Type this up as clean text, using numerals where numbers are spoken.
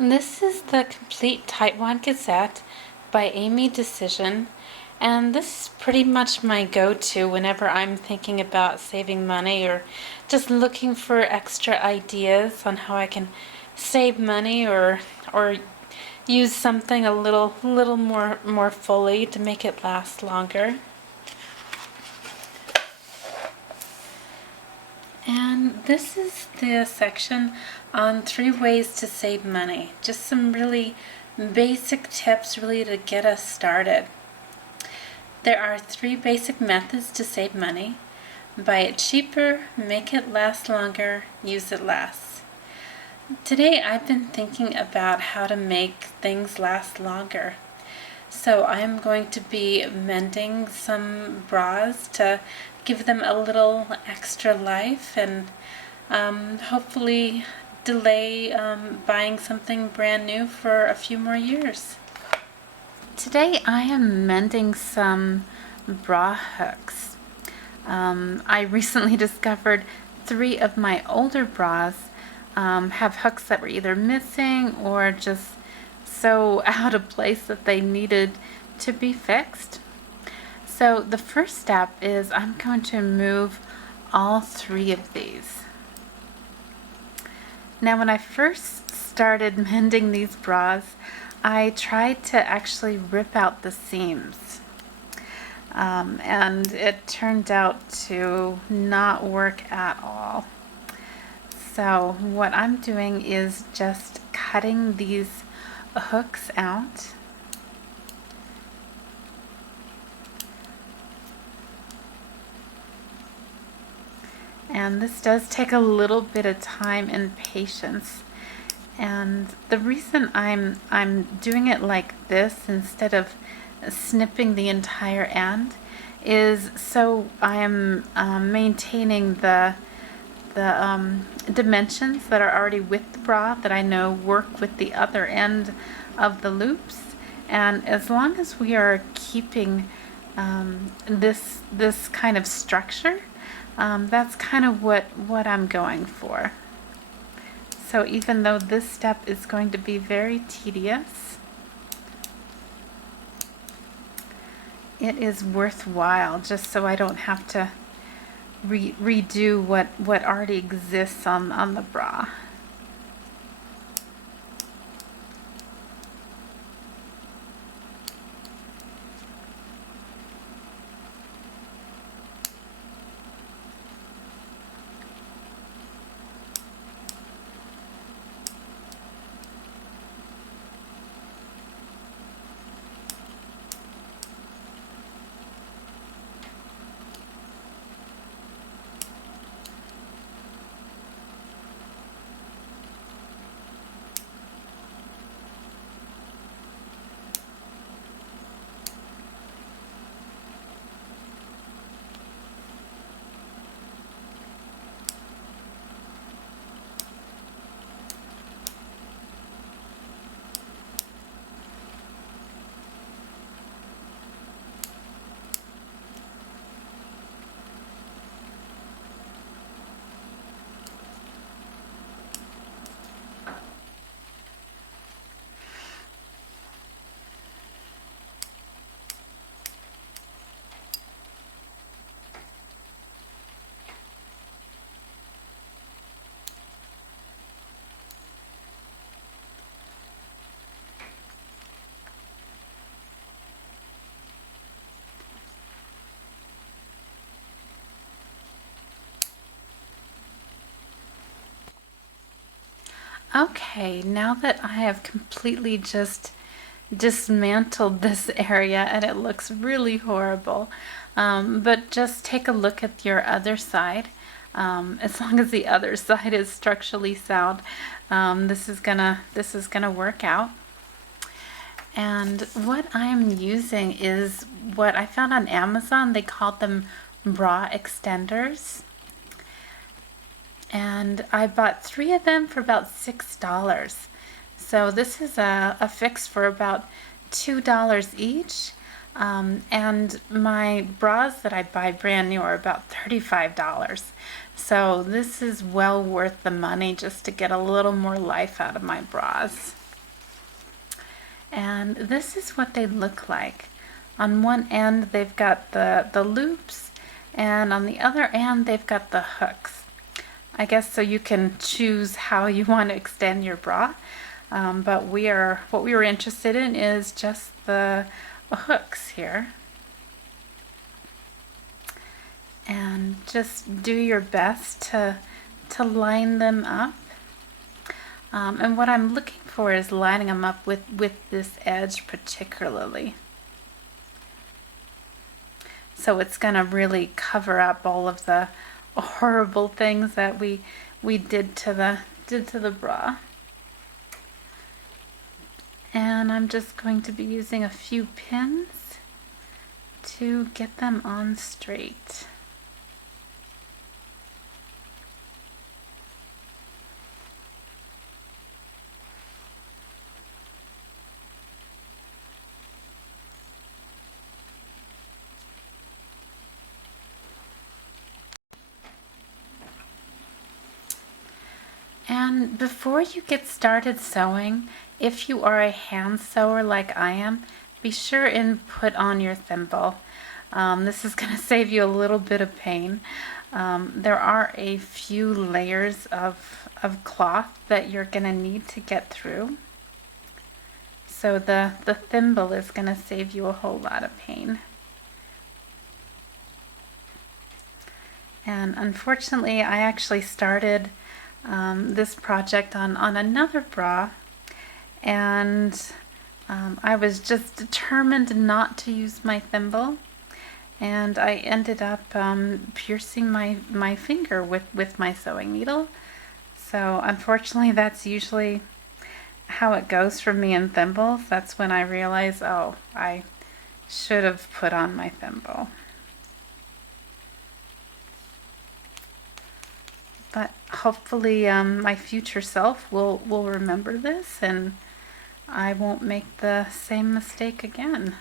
This is the Complete Tightwad Gazette by Amy Decision, and this is pretty much my go-to whenever I'm thinking about saving money or just looking for extra ideas on how I can save money or use something a little more fully to make it last longer. And this is the section on 3 ways to save money. Just some really basic tips really to get us started. There are 3 basic methods to save money. Buy it cheaper, make it last longer, use it less. Today I've been thinking about how to make things last longer. So I'm going to be mending some bras to give them a little extra life and hopefully delay buying something brand new for a few more years. Today I am mending some bra hooks. I recently discovered 3 of my older bras have hooks that were either missing or just so out of place that they needed to be fixed. So the first step is I'm going to remove all 3 of these. Now when I first started mending these bras, I tried to actually rip out the seams. And it turned out to not work at all. So what I'm doing is just cutting these hooks out. And this does take a little bit of time and patience. And the reason I'm doing it like this instead of snipping the entire end is so I'm maintaining the dimensions that are already with the bra that I know work with the other end of the loops. And as long as we are keeping this kind of structure, that's kind of what I'm going for. So even though this step is going to be very tedious, it is worthwhile just so I don't have to redo what already exists on the bra. Okay, now that I have completely just dismantled this area and it looks really horrible, but just take a look at your other side. As long as the other side is structurally sound, this is gonna work out. And what I'm using is what I found on Amazon. They called them bra extenders. And I bought 3 of them for about $6. So this is a fix for about $2 each. And my bras that I buy brand new are about $35. So this is well worth the money just to get a little more life out of my bras. And this is what they look like. On one end they've got the loops, and on the other end they've got the hooks. I guess so you can choose how you want to extend your bra, but what we were interested in is just the hooks here. And just do your best to line them up. And what I'm looking for is lining them up with this edge particularly. So it's going to really cover up all of the horrible things that we did to the bra. And I'm just going to be using a few pins to get them on straight. And before you get started sewing, if you are a hand sewer like I am, be sure and put on your thimble. This is going to save you a little bit of pain. There are a few layers of cloth that you're going to need to get through. So the thimble is going to save you a whole lot of pain. And unfortunately, I actually started this project on another bra, and I was just determined not to use my thimble, and I ended up piercing my finger with my sewing needle. So unfortunately, that's usually how it goes for me in thimbles. That's when I realize, oh, I should have put on my thimble. But hopefully my future self will remember this, and I won't make the same mistake again.